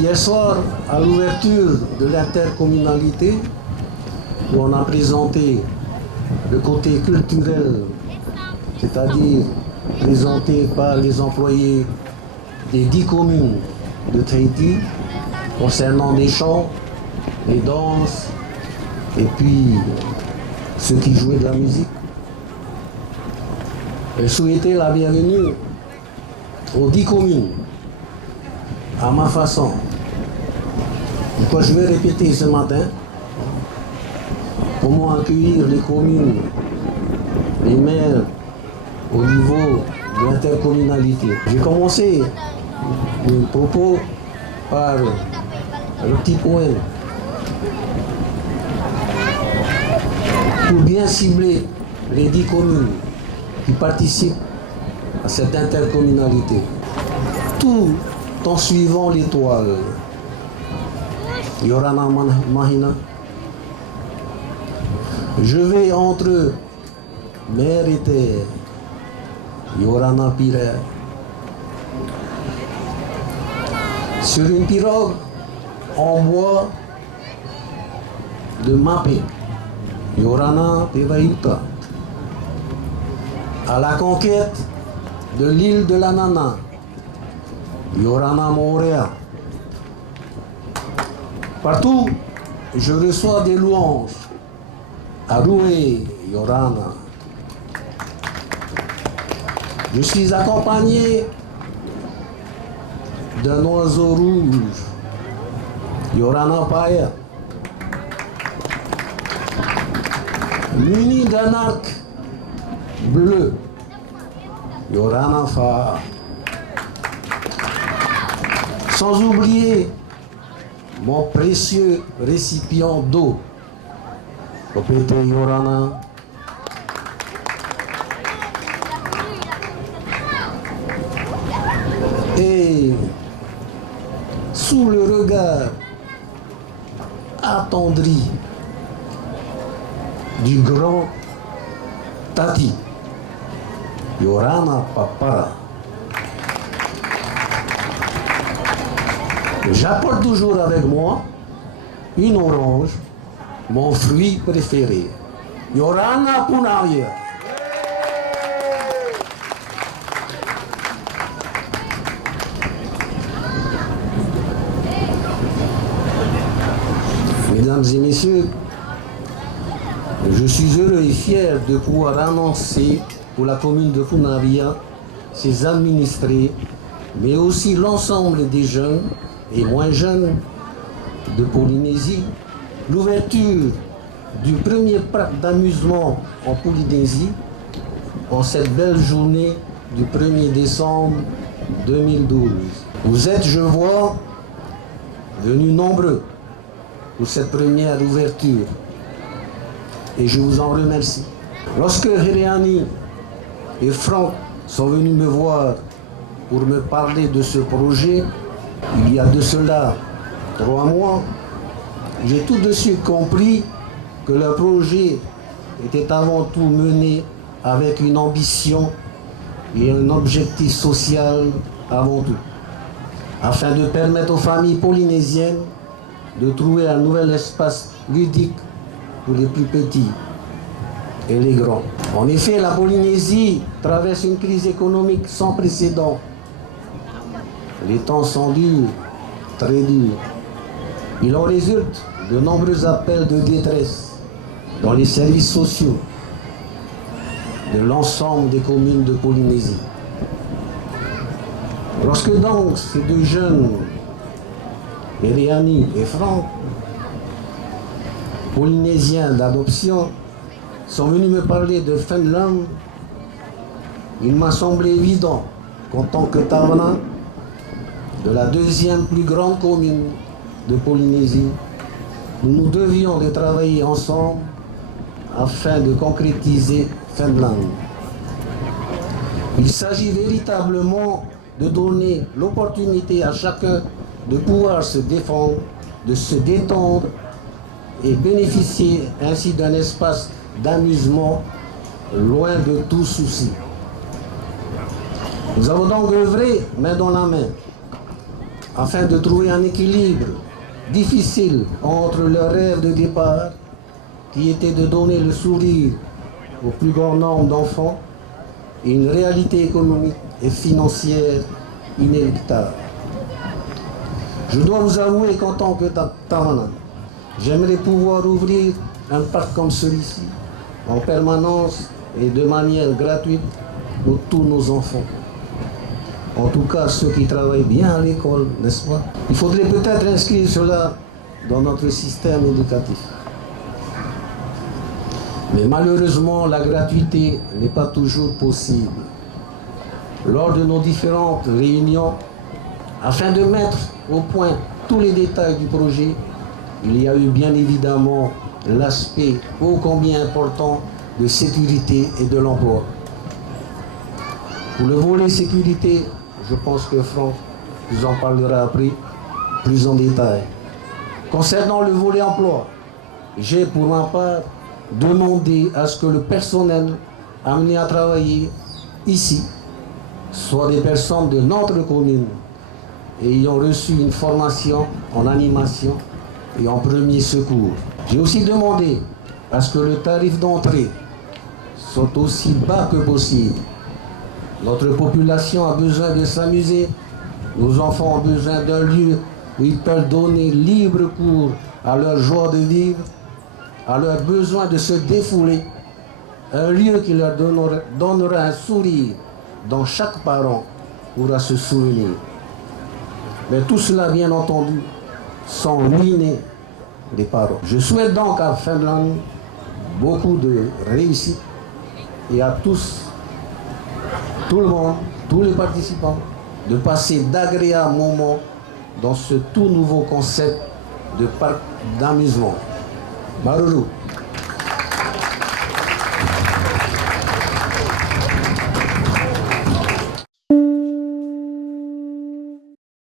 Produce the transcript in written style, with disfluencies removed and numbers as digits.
Hier soir, à l'ouverture de l'intercommunalité, où on a présenté le côté culturel, c'est-à-dire présenté par les employés des 10 communes de Tahiti, concernant les chants, les danses, et puis ceux qui jouaient de la musique. Je souhaitais la bienvenue aux 10 communes, à ma façon. Donc, je vais répéter ce matin comment accueillir les communes, les maires au niveau de l'intercommunalité. J'ai commencé le propos par le petit poème pour bien cibler les 10 communes qui participent à cette intercommunalité. Tout en suivant l'étoile. Yorana Mahina. Je vais entre mer et terre. Yorana Pire. Sur une pirogue en bois de Mapé. Yorana Pevaïta. À la conquête de l'île de la Nana. Yorana Morea. Partout, je reçois des louanges. Aroué, Yorana. Je suis accompagné d'un oiseau rouge. Yorana Paya. Muni d'un arc bleu. Yorana Fa. Sans oublier mon précieux récipient d'eau. Opete Yorana. Et sous le regard attendri du grand Tati, Yorana Papara. J'apporte toujours avec moi une orange, mon fruit préféré. Yorana Punaya. Mesdames et messieurs, je suis heureux et fier de pouvoir annoncer pour la commune de Punaria, ses administrés, mais aussi l'ensemble des jeunes et moins jeunes de Polynésie, l'ouverture du premier parc d'amusement en Polynésie en cette belle journée du 1er décembre 2012. Vous êtes, je vois, venus nombreux pour cette première ouverture et je vous en remercie. Lorsque Hiriani et Franck sont venus me voir pour me parler de ce projet, il y a de cela 3 mois, j'ai tout de suite compris que le projet était avant tout mené avec une ambition et un objectif social avant tout, afin de permettre aux familles polynésiennes de trouver un nouvel espace ludique pour les plus petits et les grands. En effet, la Polynésie traverse une crise économique sans précédent. Les temps sont durs, très durs. Il en résulte de nombreux appels de détresse dans les services sociaux de l'ensemble des communes de Polynésie. Lorsque donc ces deux jeunes, Hiriani et Franck, polynésiens d'adoption, sont venus me parler de Finlande, il m'a semblé évident qu'en tant que Tavana, de la deuxième plus grande commune de Polynésie, nous devions de travailler ensemble afin de concrétiser Finlande. Il s'agit véritablement de donner l'opportunité à chacun de pouvoir se défendre, de se détendre et bénéficier ainsi d'un espace d'amusement loin de tout souci. Nous avons donc œuvré main dans la main afin de trouver un équilibre difficile entre leur rêve de départ, qui était de donner le sourire au plus grand nombre d'enfants, et une réalité économique et financière inéluctable. Je dois vous avouer qu'en tant que Tamanan, j'aimerais pouvoir ouvrir un parc comme celui-ci, en permanence et de manière gratuite pour tous nos enfants. En tout cas, ceux qui travaillent bien à l'école, n'est-ce pas? Il faudrait peut-être inscrire cela dans notre système éducatif. Mais malheureusement, la gratuité n'est pas toujours possible. Lors de nos différentes réunions, afin de mettre au point tous les détails du projet, il y a eu bien évidemment l'aspect ô combien important de sécurité et de l'emploi. Pour le volet sécurité, je pense que Franck vous en parlera après plus en détail. Concernant le volet emploi, j'ai pour ma part demandé à ce que le personnel amené à travailler ici soit des personnes de notre commune ayant reçu une formation en animation et en premier secours. J'ai aussi demandé à ce que le tarif d'entrée soit aussi bas que possible. Notre population a besoin de s'amuser, nos enfants ont besoin d'un lieu où ils peuvent donner libre cours à leur joie de vivre, à leur besoin de se défouler, un lieu qui leur donnera un sourire dont chaque parent pourra se souvenir. Mais tout cela, bien entendu, sans ruiner les parents. Je souhaite donc à la fin de l'année beaucoup de réussite et à tous, tout le monde, tous les participants, de passer d'agréables moments dans ce tout nouveau concept de parc d'amusement. Maruru.